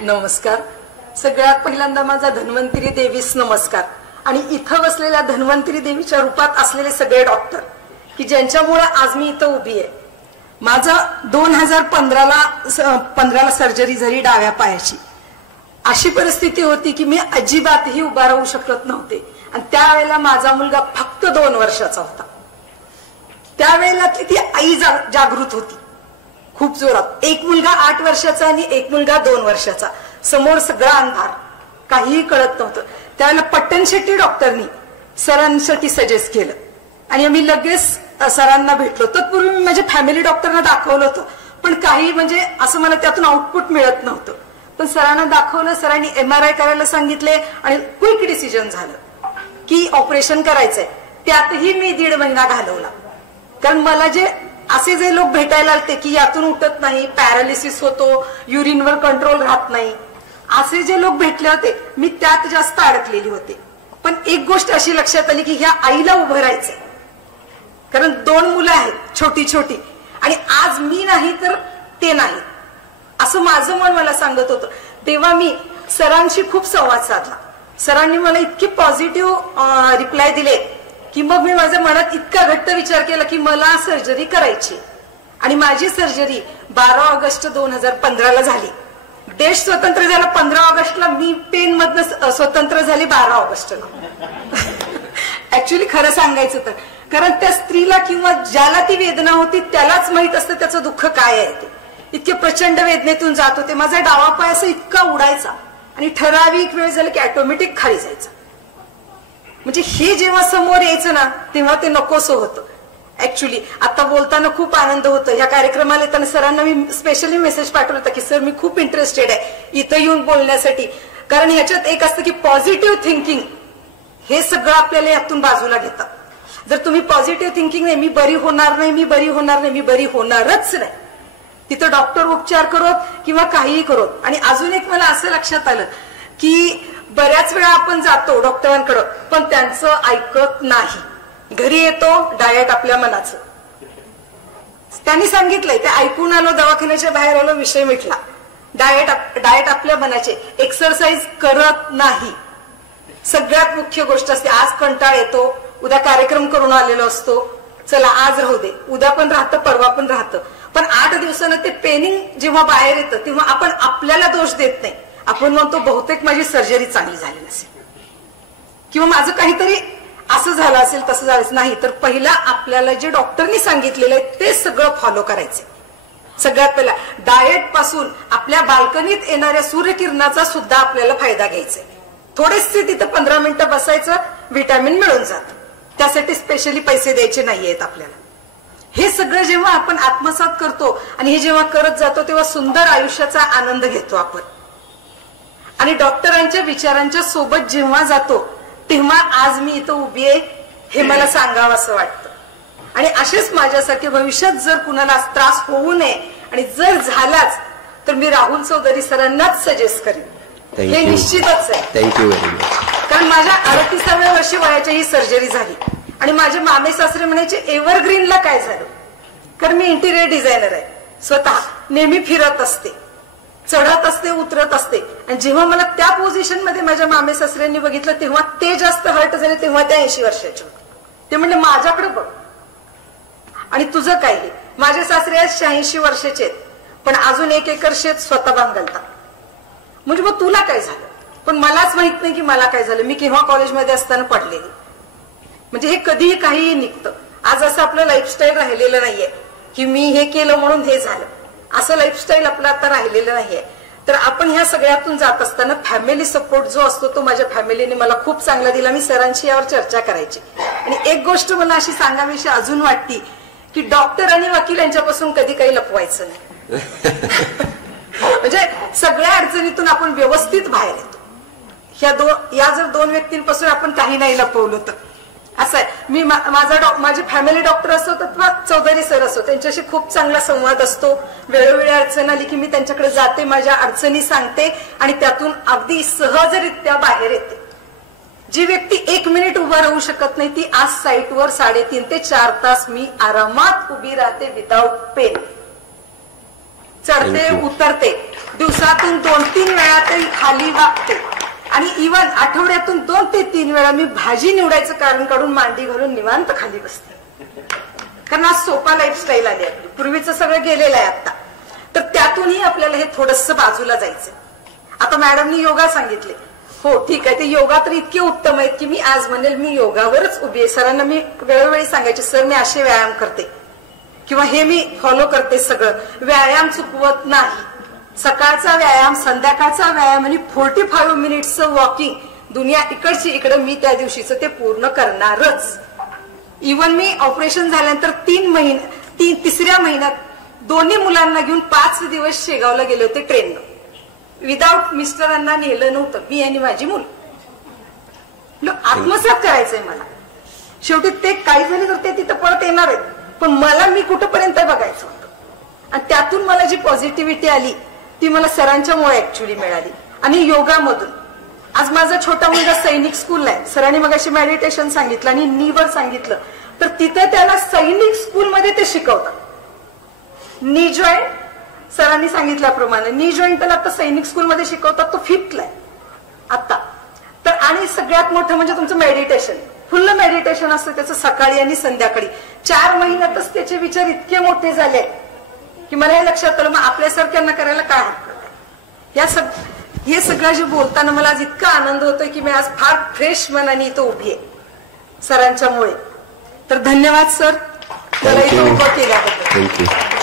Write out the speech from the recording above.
नमस्कार. सगळ्यात पहिल्यांदा माझा धन्वंतरी देवीस नमस्कार. आणि इथं बसलेल्या धन्वंतरी देवीच्या रूपात असलेले सगळे डॉक्टर की ज्यांच्यामुळे आज मी इथं उभी आहे. माझं 2015ला सर्जरी झाली डाव्या पायाची. अशी परिस्थिती होती की मी अजिबातही उभा राहू शकत नव्हते. आणि त्यावेळेला माझा मुलगा फक्त 2 वर्षाचा होता. त्यावेळेला ती आई जागृत होती खूप जोरात. एक मुलगा 8 वर्षाचा आणि एक मुलगा 2 वर्षाचा. समोर सगळा अंधार, काहीही कळत नव्हतं. त्यावेळेला पट्टण शेट्टी डॉक्टरनी सरांसाठी सजेस्ट केलं आणि आम्ही लगेच सरांना भेटलो. तत्पूर्वी मी माझ्या फॅमिली डॉक्टरना दाखवलं होतं, पण काही म्हणजे असं मला त्यातून आउटपुट मिळत नव्हतं. पण सरांना दाखवलं, सरांनी MRI करायला सांगितले आणि क्विक डिसिजन झालं की ऑपरेशन करायचंय. त्यातही मी 1.5 महिना घालवला. कारण मला असे जे लोक भेटायला आलते की यातून उठत नाही, पॅरालिसिस होतो, युरिनवर कंट्रोल राहत नाही, असे जे लोक भेटले होते मी त्यात जास्त अडकलेली होते. पण एक गोष्ट अशी लक्षात आली की ह्या आईला उभं राहायचंय. कारण 2 मुलं आहेत छोटी छोटी आणि आज मी नाही तर ते नाही असं माझं मन मला सांगत होतं. तेव्हा मी सरांशी खूप संवाद साधला. सरांनी मला इतके पॉझिटिव्ह रिप्लाय दिले की मग मी माझ्या मनात इतका घट्ट विचार केला की मला सर्जरी करायची. आणि माझी सर्जरी 12 ऑगस्ट 2015ला झाली. देश स्वतंत्र झाला 15 ऑगस्टला, मी पेन मधनं स्वतंत्र झाली 12 ऑगस्टला. ऍक्च्युली खरं सांगायचं तर कारण त्या स्त्रीला किंवा ज्याला ती वेदना होती त्यालाच माहित असतं त्याचं दुःख काय आहे ते. इतके प्रचंड वेदनेतून जात होते. माझा डावा पाय असं इतका उडायचा आणि ठराविक वेळ झाला की ऑटोमॅटिक खाली जायचा. म्हणजे हे जेव्हा समोर यायचं ना तेव्हा ते नकोसं होतं. ऍक्च्युली आता बोलताना खूप आनंद होतो. या कार्यक्रमाला येताना सरांना मी स्पेशली मेसेज पाठवला होता की सर मी खूप इंटरेस्टेड आहे इथं येऊन बोलण्यासाठी. कारण ह्याच्यात एक असतं की पॉझिटिव्ह थिंकिंग हे सगळं आपल्याला यातून बाजूला घेतात. जर तुम्ही पॉझिटिव्ह थिंकिंग नाही, मी बरी होणार नाही, मी बरी होणार नाही, मी बरी होणारच नाही, तिथं डॉक्टर उपचार करत किंवा काहीही करत. आणि अजून एक मला असं लक्षात आलं की बऱ्याच वेळा आपण जातो डॉक्टरांकडे पण त्यांचं ऐकत नाही. घरी येतो डायट आपल्या मनाचं. त्यांनी सांगितलंय ते ऐकून आलो, दवाखान्याच्या बाहेर आलो, विषय मिटला. डायट आपल्या मनाचे. एक्सरसाइज करत नाही. सगळ्यात मुख्य गोष्ट असते. आज कंटाळ येतो, उद्या कार्यक्रम करून आलेलो असतो, चला आज राहू दे, उद्या पण राहतं, परवा पण राहतं. पण 8 दिवसानं ते पेनिंग जेव्हा बाहेर येतं तेव्हा आपण आपल्याला दोष देत नाही. आपण म्हणतो बहुतेक माझी सर्जरी चांगली झाली नसेल किंवा माझं काहीतरी असं झालं असेल तसं झालं नाही. तर पहिला आपल्याला जे डॉक्टरनी सांगितलेलं आहे ते सगळं फॉलो करायचं. सगळ्यात पहिला डाएट पासून आपल्या बाल्कनीत येणाऱ्या सूर्यकिरणाचा सुद्धा आपल्याला फायदा घ्यायचा. थोडेसे तिथं 15 मिनिटं बसायचं, व्हिटॅमिन मिळून जातं. त्यासाठी स्पेशली पैसे द्यायचे नाहीयेत आपल्याला. हे सगळं जेव्हा आपण आत्मसात करतो आणि हे जेव्हा करत जातो तेव्हा सुंदर आयुष्याचा आनंद घेतो आपण. आणि डॉक्टरांच्या विचारांच्या सोबत जेव्हा जातो तेव्हा आज मी इथं उभी आहे हे मला सांगावं असं वाटतं. आणि असेच माझ्यासारखे भविष्यात जर कुणाला त्रास होऊ नये आणि जर झालाच तर मी राहुल चौधरी सरांनाच सजेस्ट करेन. हे निश्चितच आहे. Thank you very much. कारण माझ्या 38व्या वर्षी वयाची ही सर्जरी झाली आणि माझे मामे सासरे म्हणायचे एव्हरग्रीनला काय झालं. कारण मी इंटिरियर डिझायनर आहे. स्वतः नेहमी फिरत असते, चढत असते, उतरत असते. आणि जेव्हा मला त्या पोझिशन मध्ये माझ्या मामे सासऱ्यांनी बघितलं तेव्हा ते जास्त हर्ट झाले. तेव्हा त्या 80 वर्षाचे होते. ते म्हणले माझ्याकडे बघ आणि तुझं काय. माझे सासरे आज 86 वर्षाचे आहेत पण अजून 1 एकर शेत स्वतः बांधतात. म्हणजे मग तुला काय झालं. पण मलाच माहित नाही की मला काय झालं. मी केव्हा कॉलेजमध्ये असताना पडलेली. म्हणजे हे कधीही काहीही निघतं. आज असं आपलं लाईफस्टाईल राहिलेलं नाहीये की मी हे केलं म्हणून हे झालं. असं लाईफस्टाईल आपलं आता राहिलेलं नाहीये. तर आपण ह्या सगळ्यातून जात असताना फॅमिली सपोर्ट जो असतो तो माझ्या फॅमिलीने मला खूप चांगला दिला. मी सरांशी यावर चर्चा करायची. आणि एक गोष्ट मला अशी सांगावीशी अजून वाटती की डॉक्टर आणि वकील यांच्यापासून कधी काही लपवायचं नाही. म्हणजे सगळ्या अडचणीतून आपण व्यवस्थित बाहेर येतो. या जर 2 व्यक्तींपासून आपण काही नाही लपवलं तर असं आहे. मी माझे फॅमिली डॉक्टर असो अथवा चौधरी सर असो त्यांच्याशी खूप चांगला संवाद असतो. वेळोवेळी अडचण आली की मी त्यांच्याकडे जाते, माझ्या अडचणी सांगते आणि त्यातून अगदी सहजरित्या बाहेर येते. जी व्यक्ती 1 मिनिट उभा राहू शकत नाही ती आज साईटवर 3.5 ते 4 तास मी आरामात उभी राहते विदाउट पेन. चढते उतरते, दिवसातून 2-3 वेळा तरी खाली वागते आणि इव्हन आठवड्यातून 2 ते 3 वेळा मी भाजी निवडायचं कारण काढून मांडी घालून निवांत खाली बसते, कारण आज सोपा लाईफस्टाईल आली आपली. पूर्वीचं सगळं गेलेलं आहे आता. तर त्यातूनही आपल्याला हे थोडंसं बाजूला जायचं. आता मॅडमनी योगा सांगितले, हो ठीक आहे, ते योगा तर इतके उत्तम आहेत की मी आज म्हणेल मी योगावरच उभी आहे. सरांना मी वेळोवेळी सांगायचे, सर मी असे व्यायाम करते किंवा हे मी फॉलो करते. सगळं व्यायाम चुकवत नाही. सकाळचा व्यायाम, संध्याकाळचा व्यायाम आणि 45 मिनिट्सचं वॉकिंग, दुनिया इकडची इकडं मी त्या दिवशीचं ते पूर्ण करणारच. इव्हन मी ऑपरेशन झाल्यानंतर 3-3 महिन्यात दोन्ही मुलांना घेऊन 5 दिवस शेगावला गेले होते ट्रेननं. विदाऊट मिस्टरांना नेलं नव्हतं, मी आणि माझी मुलं. आत्मसात करायचंय मला. शेवटी ते काही जरी करते तिथं परत येणार आहेत, पण मला मी कुठपर्यंत बघायचं होतं. आणि त्यातून मला जी पॉझिटिव्हिटी आली ती मला सरांच्यामुळे ऍक्च्युली मिळाली आणि योगामधून. आज माझा छोटा मुलगा सैनिक स्कूलला आहे. सरांनी मगाशी मेडिटेशन सांगितलं आणि नीवर सांगितलं, तर तिथे त्याला सैनिक स्कूलमध्ये ते शिकवतात. नी जॉईंट सरांनी सांगितल्याप्रमाणे नी जॉईंट त्याला आता सैनिक स्कूलमध्ये शिकवतात. तो 5th ला आहे आता. तर आणि सगळ्यात मोठं म्हणजे तुमचं मेडिटेशन, फुल्ल मेडिटेशन असतं त्याचं सकाळी आणि संध्याकाळी. 4 महिन्यातच त्याचे विचार इतके मोठे झाले की मला हे लक्षात आलं, मग आपल्यासारख्यांना करायला काय हरकत आहे. हे सगळं जे बोलताना मला आज इतका आनंद होतोय की मी आज फार फ्रेश मनाने इथं उभी आहे सरांच्यामुळे. तर धन्यवाद सर, मला इथं उभं केल्याबद्दल.